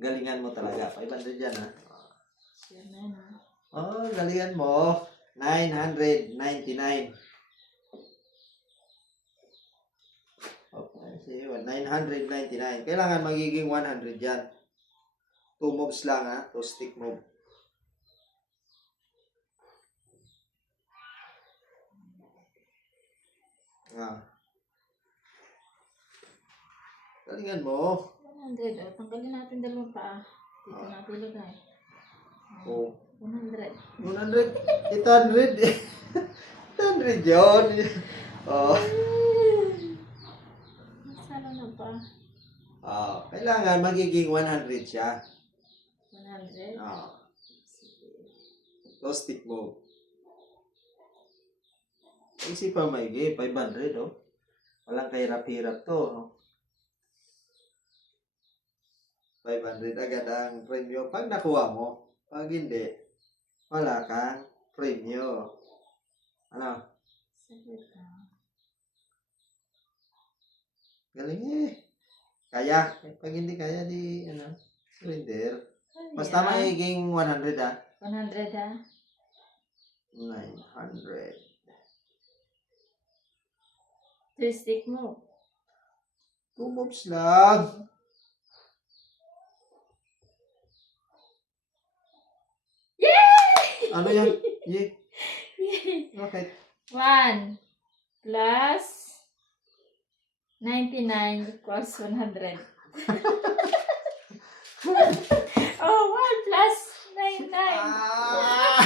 Galingan mo talaga. 500 yan, ha? Yan na yun, ha? Oh, galingan mo. 999. Okay, see, 999. Kailangan magiging 100 yan. 2 moves lang, ha? 2 stick move. Ah. Galingan mo. 100. O, tanggalin natin dalawang paa. Dito natin ilagay. Oh. 100. 100. 800. 800 yun. Oh. Masala na pa. Oh. Kailangan magiging 100 siya. 100. Oh. So, stick move. Isipan maigi, 500, oh. Walang kahirap-hirap to, no? 500 agad ang premyo pag nakuha mo. Pag hindi, wala kang premyo. Ano? Saglit na. Galing eh. Kaya. Pag hindi kaya, di, surrender. Basta magiging 100, ah. 100, ha? 900. 3 stick mo. 2 moves lang. Yay! Ano yan? Yay. Okay. 1 plus 99 equals 100. Oh, 1 plus 99. Ah!